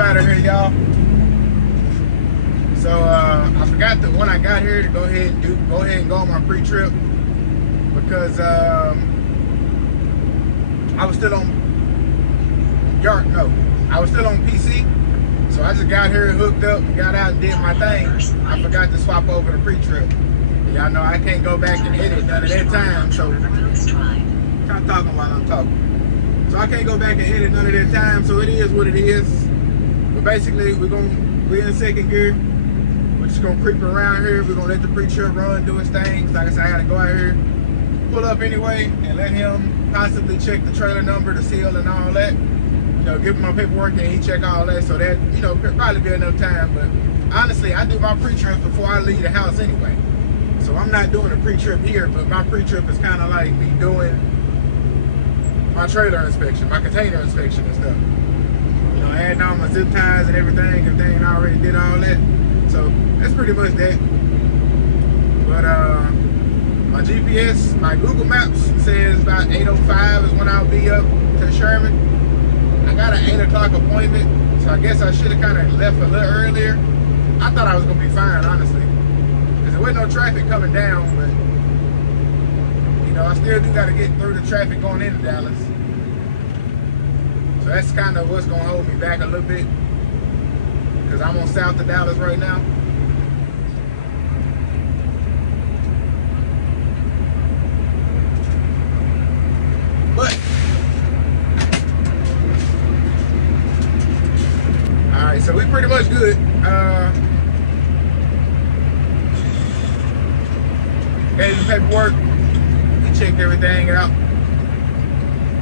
out of here, y'all. So I forgot that when I got here to go ahead and go on my pre-trip because I was still on I was still on PC. So I just got here, hooked up, got out and did my thing. I forgot to swap over to pre-trip. Y'all know I can't go back and edit none of that time, so I'm kind of talking while I'm talking. So I can't go back and edit none of that time, so it is what it is. But basically, we're in second gear. We're just gonna creep around here. We're gonna let the pre-trip run, do his thing. Like I said, I gotta go out here, pull up anyway, and let him possibly check the trailer number, the seal, and all that. You know, give him my paperwork and he check all that, so that, you know, probably be enough time. But honestly, I do my pre-trip before I leave the house anyway. So I'm not doing a pre-trip here, but my pre-trip is kind of like me doing my trailer inspection, my container inspection and stuff. You know, adding all my zip ties and everything, I already did all that. So that's pretty much that. But my GPS, my Google Maps says about 8:05 is when I'll be up to Sherman. I got an 8 o'clock appointment, so I guess I should have kind of left a little earlier. I thought I was gonna be fine, honestly, because there wasn't no traffic coming down, but you know, I still do gotta get through the traffic going into Dallas. So that's kind of what's gonna hold me back a little bit, because I'm on south of Dallas right now. But alright, so we pretty much good. Gave the paperwork, he checked everything out.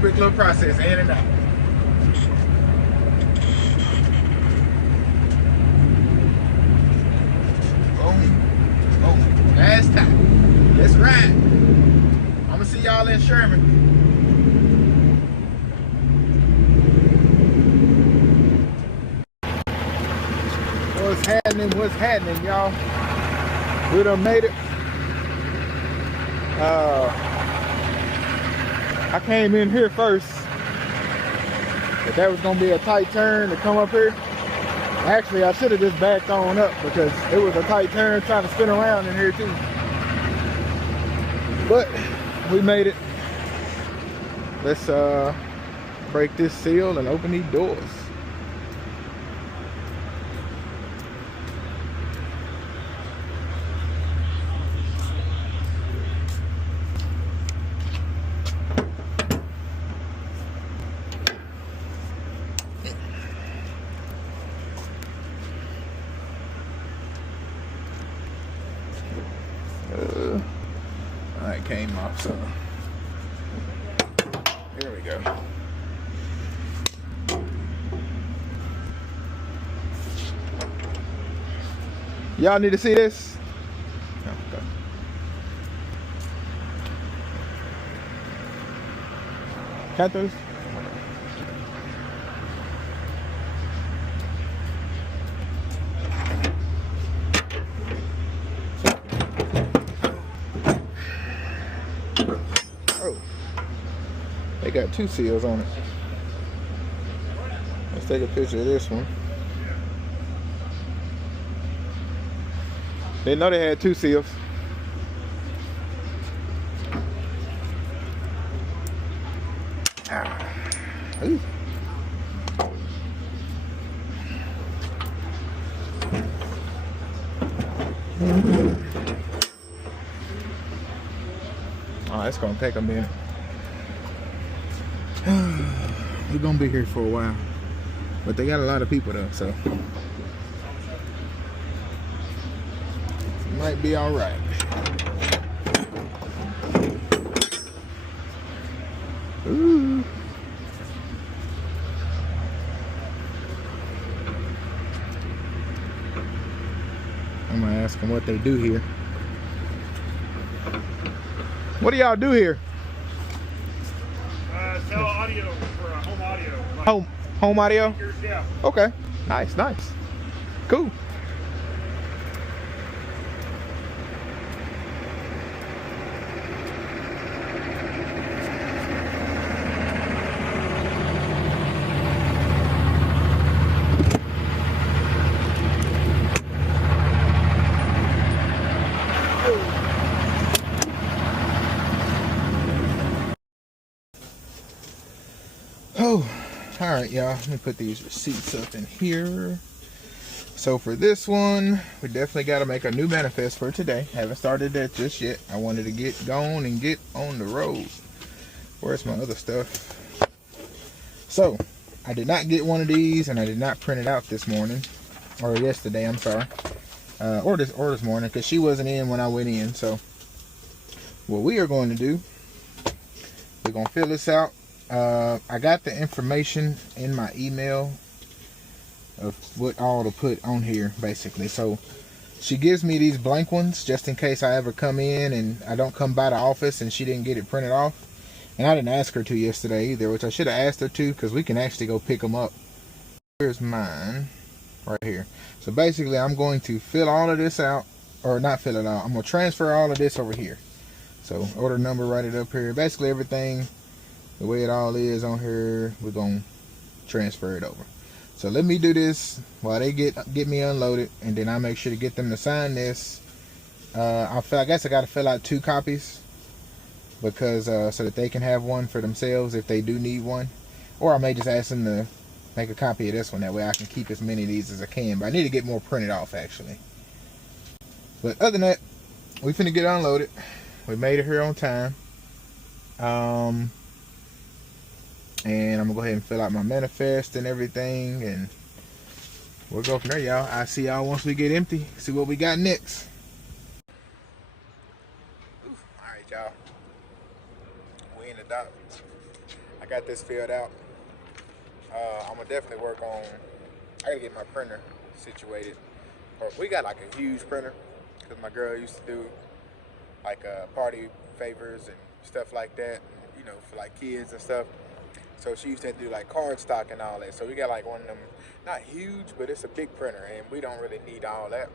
Quick little process, in and out. Boom, boom, last time. Let's ride. I'm gonna see y'all in Sherman. What's happening, y'all? We done made it. I came in here first, but that was gonna be a tight turn to come up here. Actually, I should have just backed on up because it was a tight turn trying to spin around in here too. But we made it. Let's break this seal and open these doors. It came off, so here we go. Y'all need to see this? Okay. Count those. They got 2 seals on it. Let's take a picture of this one. They know they had 2 seals. Ooh. Oh, it's gonna take a minute. We're gonna be here for a while, but they got a lot of people though, so it might be all right. Ooh. I'm gonna ask them what they do here. What do y'all do here? Sell audio for home audio. Like Home audio? speakers, yeah. Okay. Nice. Cool. Alright, y'all, let me put these receipts up in here. So for this one, we definitely got to make a new manifest for today. Haven't started that just yet. I wanted to get going and get on the road. Where's my other stuff? So, I did not get one of these, and I did not print it out this morning. Or yesterday, I'm sorry. Or this morning, because she wasn't in when I went in. So, what we are going to do, we're going to fill this out. I got the information in my email of what all to put on here, basically. So she gives me these blank ones just in case I ever come in and I don't come by the office and she didn't get it printed off. And I didn't ask her to yesterday either, which I should have asked her to, because we can actually go pick them up. Here's mine right here. So basically I'm going to fill all of this out, or not fill it out, I'm going to transfer all of this over here. So order number, write it up here. Basically everything, the way it all is on here, we're going to transfer it over. So let me do this while they get me unloaded, and then I make sure to get them to sign this. I guess I got to fill out 2 copies, because so that they can have one for themselves if they do need one. Or I may just ask them to make a copy of this one, that way I can keep as many of these as I can. But I need to get more printed off, actually. But other than that, we finna get unloaded. We made it here on time. And I'm gonna go ahead and fill out my manifest and everything, and we'll go from there, y'all. I'll see y'all once we get empty, see what we got next. Alright, y'all, we in the dock. I got this filled out. I'm gonna definitely work on, I gotta get my printer situated. We got like a huge printer, because my girl used to do like party favors and stuff like that, you know, for like kids and stuff. So she used to do like card stock and all that. So we got like one of them, not huge, but it's a big printer, and we don't really need all that.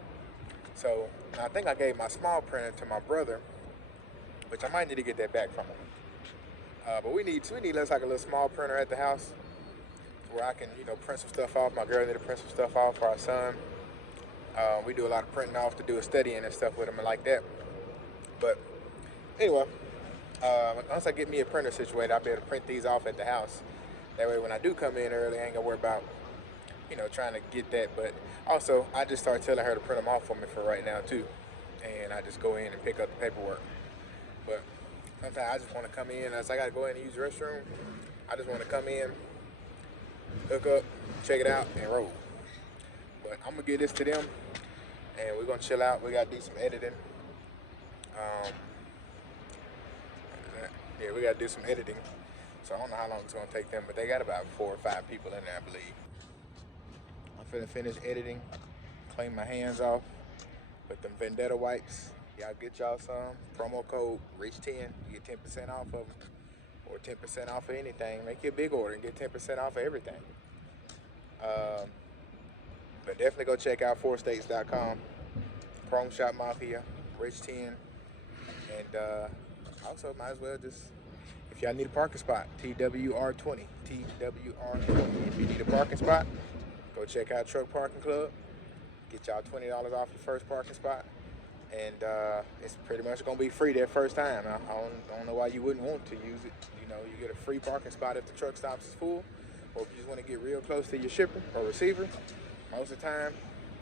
So I think I gave my small printer to my brother, which I might need to get that back from him. But we need us like a little small printer at the house where I can, you know, print some stuff off. My girl need to print some stuff off for our son. We do a lot of printing off to do a studying and stuff with him and like that. But anyway, once I get me a printer situated, I'll be able to print these off at the house. That way when I do come in early, I ain't gonna worry about, you know, trying to get that. But also, I just start telling her to print them off for me for right now too. And I just go in and pick up the paperwork. But sometimes I just want to come in, as I gotta go in and use the restroom, I just want to come in, hook up, check it out, and roll. But I'm gonna get this to them, and we're gonna chill out. We gotta do some editing. Yeah, we gotta do some editing. So I don't know how long it's gonna take them, but they got about 4 or 5 people in there, I believe. I'm finna finish editing, clean my hands off with them Vendetta wipes. Y'all get y'all some. Promo code REACH10, you get 10% off of them, or 10% off of anything. Make your big order and get 10% off of everything. But definitely go check out 4states.com, Chrome Shop Mafia, REACH10, and also might as well just, if y'all need a parking spot, TWR20, TWR20. If you need a parking spot, go check out Truck Parking Club. Get y'all $20 off the first parking spot, and it's pretty much gonna be free that first time. I don't know why you wouldn't want to use it. You know, you get a free parking spot if the truck stops is full, or if you just want to get real close to your shipper or receiver. Most of the time,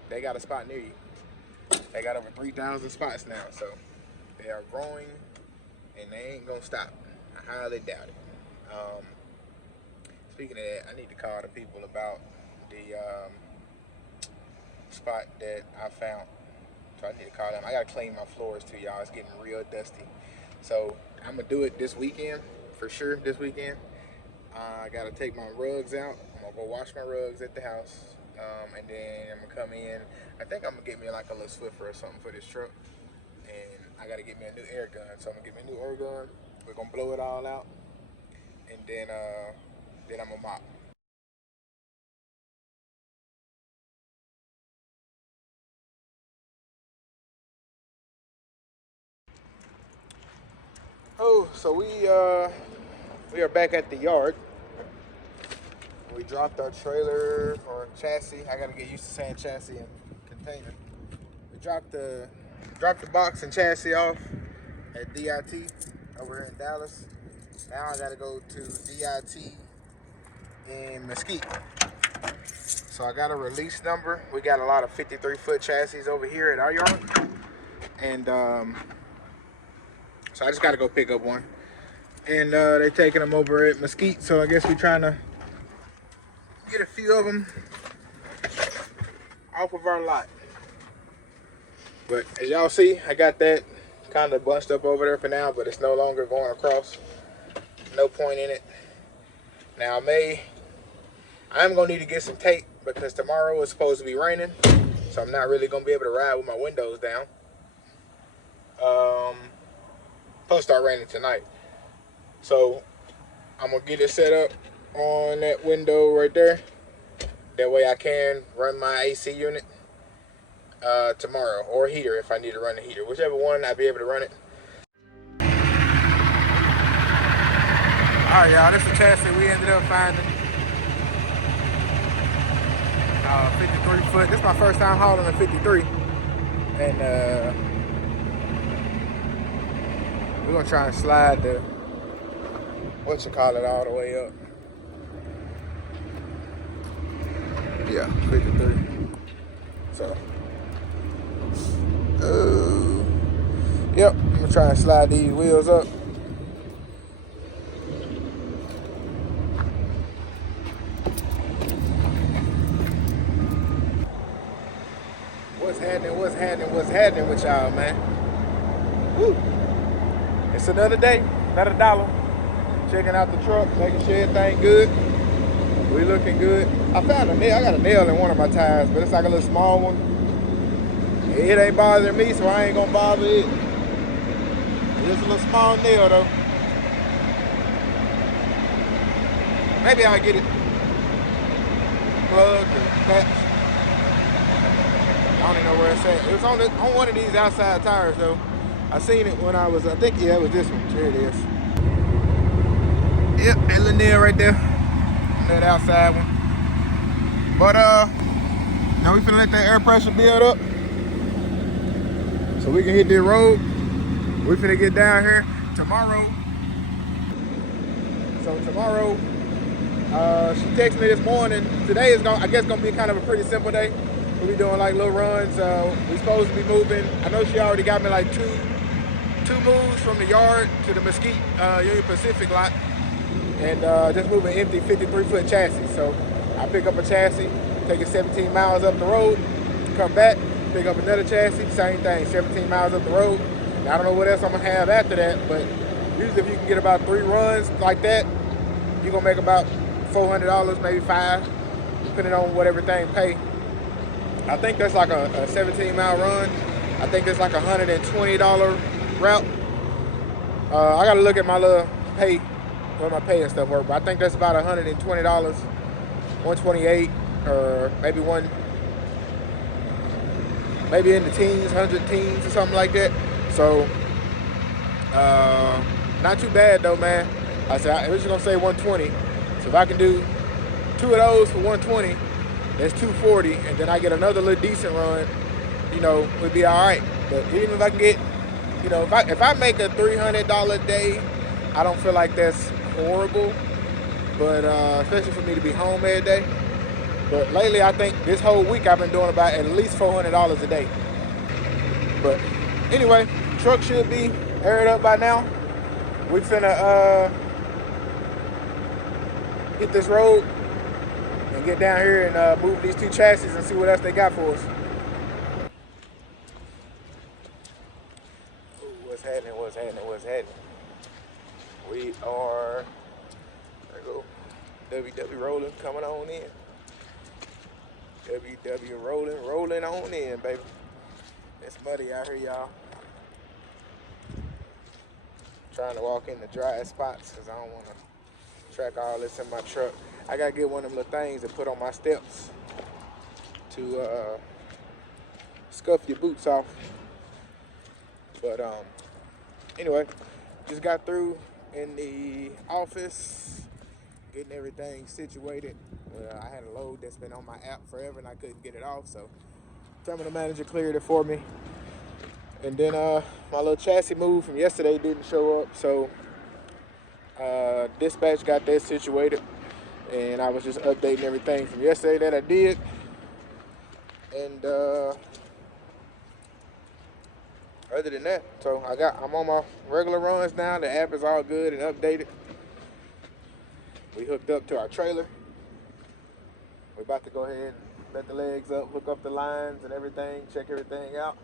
they got a spot near you. They got over 3,000 spots now, so they are growing, and they ain't gonna stop. I highly doubt it. Speaking of that, I need to call the people about the spot that I found. So I need to call them. I gotta clean my floors too, y'all. It's getting real dusty. So I'm gonna do it this weekend, for sure, this weekend. I gotta take my rugs out. I'm gonna go wash my rugs at the house. And then I'm gonna come in. I think I'm gonna get me like a little Swiffer or something for this truck. And I gotta get me a new air gun. So I'm gonna get me a new air gun. We're gonna blow it all out. And then I'm gonna mop. Oh, so we are back at the yard. We dropped our trailer or chassis. I gotta get used to saying chassis and container. We dropped the box and chassis off at DIT over here in Dallas. Now I gotta go to DIT in Mesquite. So I got a release number. We got a lot of 53-foot chassis over here at our yard. And so I just got to go pick up one. And they're taking them over at Mesquite. So I guess we're trying to get a few of them off of our lot. But as y'all see, I got that kind of bunched up over there for now, but it's no longer going across. No point in it. Now I'm gonna need to get some tape because tomorrow is supposed to be raining, so I'm not really gonna be able to ride with my windows down. Supposed to start raining tonight, so I'm gonna get it set up on that window right there. That way I can run my AC unit tomorrow, or heater if I need to run the heater, whichever one I'll be able to run it. All right, y'all, this is the chassis we ended up finding. 53 foot. This is my first time hauling a 53. And we're gonna try and slide the, all the way up. Yeah, 53. So, yep, I'm gonna try and slide these wheels up. What's happening with y'all, man? Woo. It's another day, another dollar. Checking out the truck, making sure everything good. We looking good. I found a nail. I got a nail in one of my tires, but it's like a little small one. It ain't bothering me, so I ain't gonna bother it. It's just a little small nail, though. Maybe I'll get it plugged or patched. I don't even know where it's at. It was on one of these outside tires, though. I seen it when I think, yeah, it was this one. Here it is. Yep, that little nail right there. That outside one. But, now we finna let that air pressure build up so we can hit the road. We finna get down here tomorrow. So tomorrow, she texted me this morning. Today is I guess gonna be kind of a pretty simple day. We'll be doing like little runs. We supposed to be moving. I know she already got me like two moves from the yard to the Mesquite Union Pacific lot, and just moving empty 53-foot chassis. So I pick up a chassis, take it 17 miles up the road, come back, pick up another chassis, same thing, 17 miles up the road. Now, I don't know what else I'm gonna have after that, but usually if you can get about 3 runs like that, you're gonna make about $400, maybe $500, depending on what everything pay. I think that's like a 17-mile run. I think it's like a $120 route. I gotta look at my little pay, where my pay and stuff work, but I think that's about $120, $128, or maybe in the teens, 100 teens or something like that. So, not too bad though, man. I was just gonna say 120. So if I can do 2 of those for 120, that's 240, and then I get another little decent run, would be all right. But even if I can get, if I make a $300 day, I don't feel like that's horrible. But especially for me to be home every day. But lately, I think this whole week I've been doing about at least $400 a day. But anyway, truck should be aired up by now. We finna hit this road and get down here and move these 2 chassis and see what else they got for us. Ooh, what's happening? We are, there we go, WW rolling, coming on in. WW rolling on in, baby. It's muddy out here, y'all. Trying to walk in the dry spots because I don't want to track all this in my truck. I gotta get one of them little things to put on my steps to scuff your boots off. But anyway, just got through in the office, getting everything situated. I had a load that's been on my app forever and I couldn't get it off, so terminal manager cleared it for me. And then my little chassis move from yesterday didn't show up, so dispatch got that situated. and I was just updating everything from yesterday that I did. And other than that, so I'm on my regular runs now. The app is all good and updated. We hooked up to our trailer. We're about to go ahead and let the legs up, hook up the lines and everything, check everything out.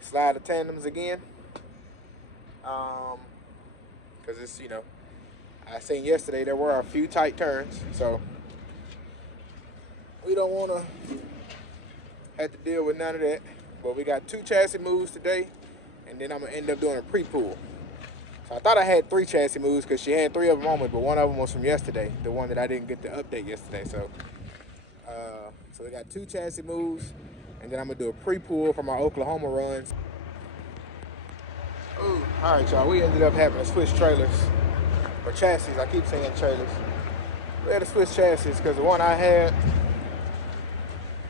Slide the tandems again. Because it's, you know, I seen yesterday there were a few tight turns, so we don't want to have to deal with none of that. But we got 2 chassis moves today, and then I'm going to end up doing a pre-pull. So I thought I had 3 chassis moves because she had 3 of them on me, but one of them was from yesterday, the one that I didn't get to update yesterday. So we got 2 chassis moves, and then I'm going to do a pre-pull for my Oklahoma runs. Ooh, all right, y'all, we ended up having to switch trailers, or chassis. I keep saying trailers. We had to switch chassis because the one I had,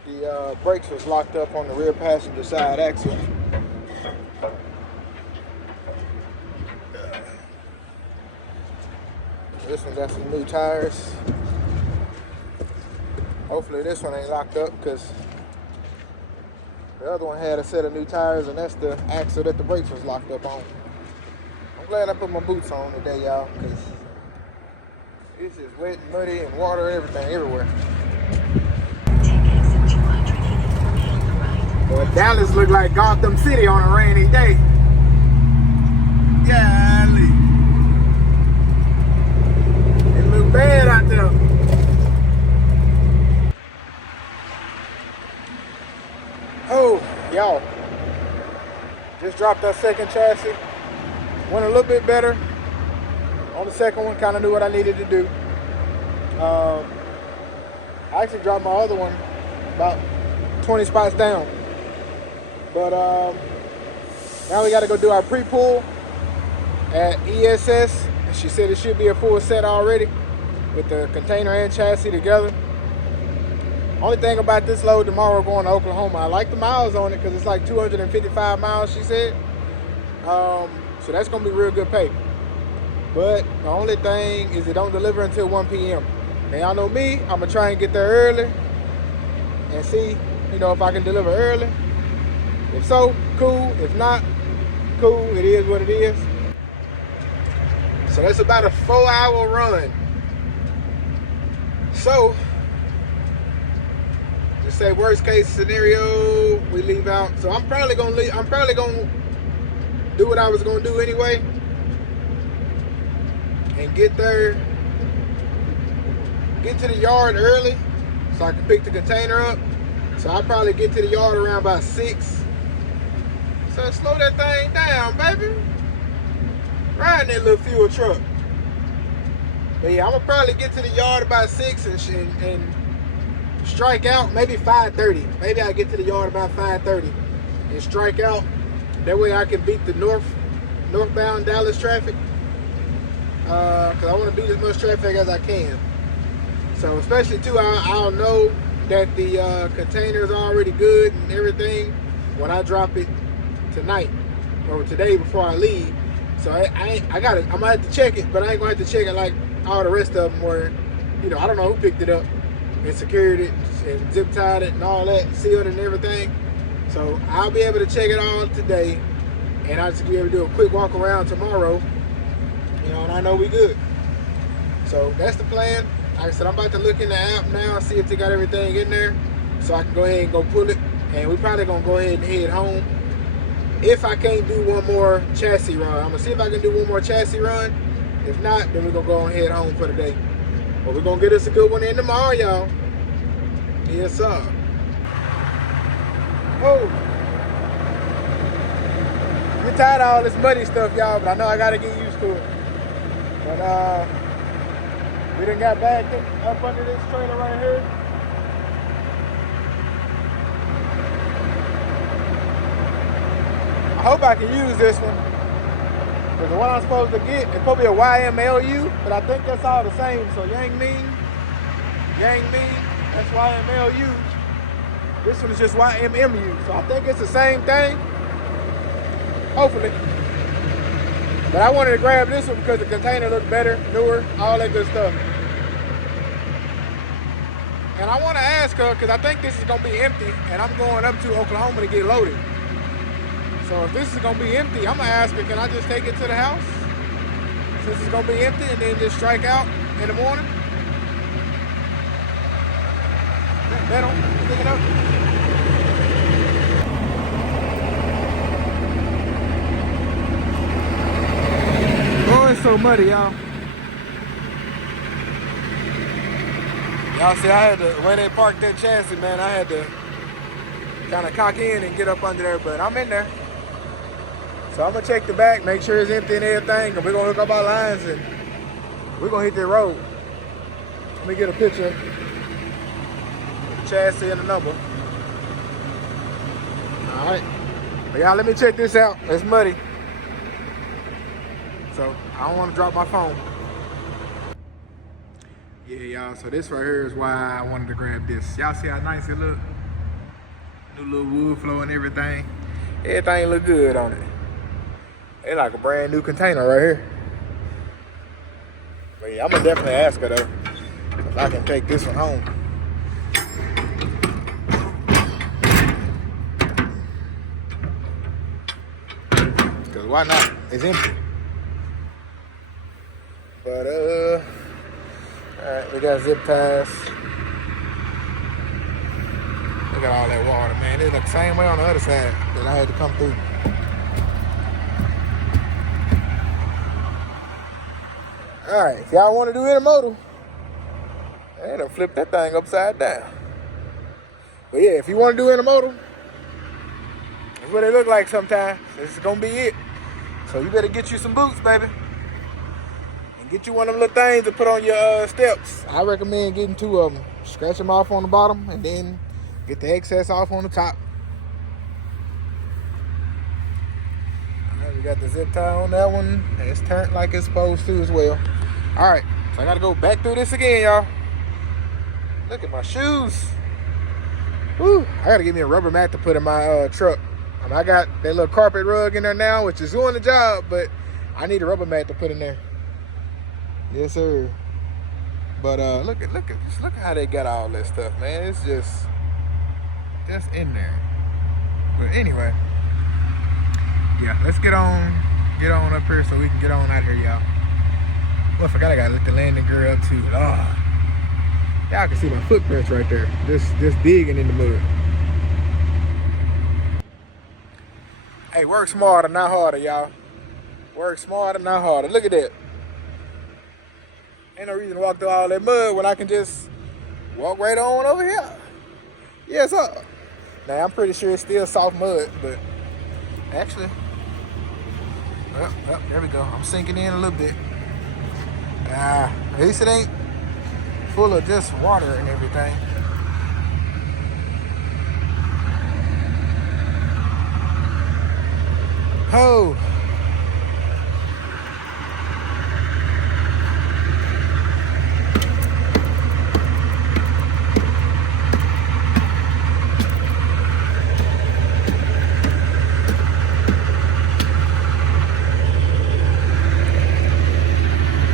the brakes was locked up on the rear passenger side axle. This one got some new tires. Hopefully this one ain't locked up because the other one had a set of new tires, and that's the axle that the brakes was locked up on. I'm glad I put my boots on today, y'all, because it's just wet and muddy and water and everything everywhere. Well, Dallas looked like Gotham City on a rainy day. Golly. It looked bad out there. Oh, y'all. Just dropped our second chassis. Went a little bit better on the second one. Kind of knew what I needed to do. I actually dropped my other one about 20 spots down. But now we got to go do our pre-pull at ESS. She said it should be a full set already with the container and chassis together. Only thing about this load tomorrow going to Oklahoma, I like the miles on it because it's like 255 miles, she said. So that's going to be real good pay. But the only thing is it don't deliver until 1 p.m. Now, y'all know me, I'm going to try and get there early and see, you know, if I can deliver early. If so, cool. If not, cool. It is what it is. So that's about a 4-hour run. So, just say worst case scenario, we leave out. So I'm probably gonna leave. I'm probably gonna do what I was gonna do anyway, and get there, get to the yard early, so I can pick the container up. So I'll probably get to the yard around about 6. So slow that thing down, baby. Riding that little fuel truck. But yeah, I'm gonna probably get to the yard about 6 and strike out maybe 5:30. Maybe I get to the yard about 5:30 and strike out. That way I can beat the northbound Dallas traffic. Cause I want to beat as much traffic as I can. So especially too, I'll know that the container is already good and everything when I drop it tonight or today before I leave. So I'm gonna have to check it, but I ain't gonna have to check it like all the rest of them where, you know, I don't know who picked it up and secured it and zip tied it and all that, sealed it and everything. So I'll be able to check it all today, and I'll just be able to do a quick walk around tomorrow, you know, and I know we good. So that's the plan. Like I said, I'm about to look in the app now and see if they got everything in there so I can go ahead and go pull it. And we're probably gonna go ahead and head home. If I can't do one more chassis run, I'm gonna see if I can do one more chassis run. If not, then we're gonna go and head home for the day. But we're gonna get us a good one in tomorrow, y'all. Yes, sir. Oh, I'm tired of all this muddy stuff, y'all, but I know I gotta get used to it. But we done got backed up under this trailer right here. I hope I can use this one. Because the one I'm supposed to get, it's supposed to be a YMLU, but I think that's all the same. So Yang Ming, that's YMLU. This one is just YMMU. So I think it's the same thing. Hopefully. But I wanted to grab this one because the container looked better, newer, all that good stuff. And I want to ask her, because I think this is going to be empty, and I'm going up to Oklahoma to get loaded. So if this is going to be empty, I'm going to ask her, can I just take it to the house? Since it's going to be empty, and then just strike out in the morning? That don't pick it up. Oh, it's so muddy, y'all. Y'all see, I had to, the way they parked that chassis, man, I had to kind of cock in and get up under there, but I'm in there. So I'm gonna check the back, make sure it's empty and everything, and we're gonna hook up our lines and we're gonna hit that road. Let me get a picture of the chassis and the number. All right, but y'all, let me check this out. It's muddy, so I don't want to drop my phone. Yeah, y'all, so this right here is why I wanted to grab this. Y'all see how nice it look? New little wood flow and everything. Everything look good on it. It's like a brand new container right here. But yeah, I'm gonna definitely ask her though, if I can take this one home. Cause why not? It's empty. But alright, we got zip ties. Look at all that water, man. It look the same way on the other side that I had to come through. Alright, if y'all want to do intermodal, man, done flip that thing upside down. But yeah, if you want to do intermodal, that's what they look like sometimes. This is gonna be it. So you better get you some boots, baby. And get you one of them little things to put on your steps. I recommend getting 2 of them. Scratch them off on the bottom and then get the excess off on the top. Alright, we got the zip tie on that one. It's turned like it's supposed to as well. Alright, so I gotta go back through this again, y'all. Look at my shoes. Woo, I gotta get me a rubber mat to put in my truck. I got that little carpet rug in there now, which is doing the job, but I need a rubber mat to put in there. Yes, sir. But look at how they got all this stuff, man. It's just in there. But anyway, yeah, let's get on up here so we can get on out here, y'all. Oh, I forgot I gotta let the landing gear up too. Oh, y'all can see my footprints right there. Just digging in the mud. Hey, work smarter, not harder, y'all. Work smarter, not harder. Look at that. Ain't no reason to walk through all that mud when I can just walk right on over here. Yes, sir. Now, I'm pretty sure it's still soft mud, but actually, well, there we go. I'm sinking in a little bit. At least it ain't full of just water and everything. Oh.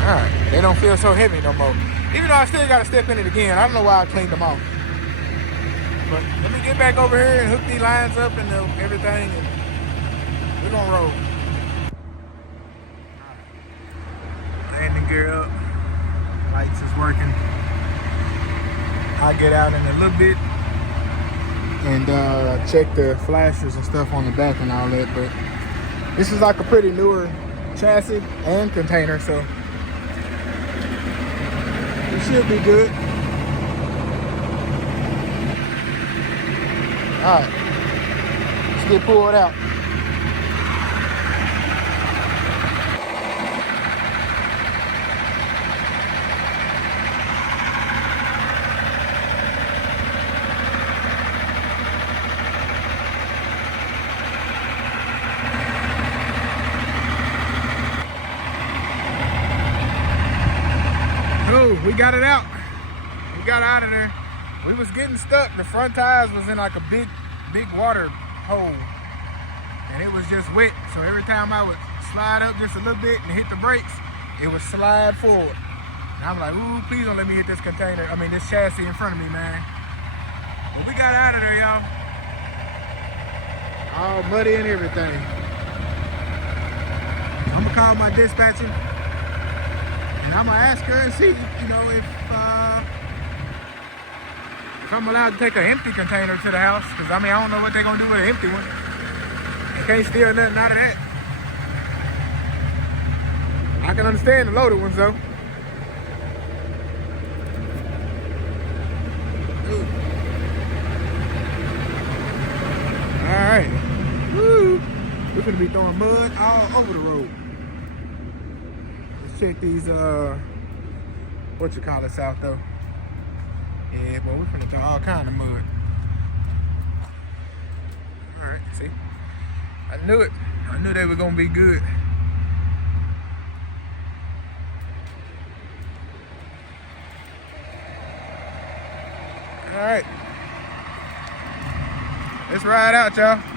Alright, they don't feel so heavy no more. Even though I still gotta step in it again. I don't know why I cleaned them off. But let me get back over here and hook these lines up and everything, and we're gonna roll. Landing gear up. Lights is working. I'll get out in a little bit and check the flashers and stuff on the back and all that. But this is like a pretty newer chassis and container, so it should be good. Alright, let's get pulled out. We got it out. We got out of there. We was getting stuck. The front tires was in like a big water hole. And it was just wet. So every time I would slide up just a little bit and hit the brakes, it would slide forward. And I'm like, ooh, please don't let me hit this container. I mean, this chassis in front of me, man. But we got out of there, y'all. All muddy and everything. I'm gonna call my dispatcher and I'm gonna ask her and see, you know, if I'm allowed to take an empty container to the house. Cause I mean, I don't know what they're gonna do with an empty one. They can't steal nothing out of that. I can understand the loaded ones though. Ooh. All right. Woo. We're gonna be throwing mud all over the road. Let's check these what you call it out though. Yeah, boy, we're finna throw all kind of mud. All right, see, I knew it. I knew they were gonna be good. All right, let's ride out, y'all.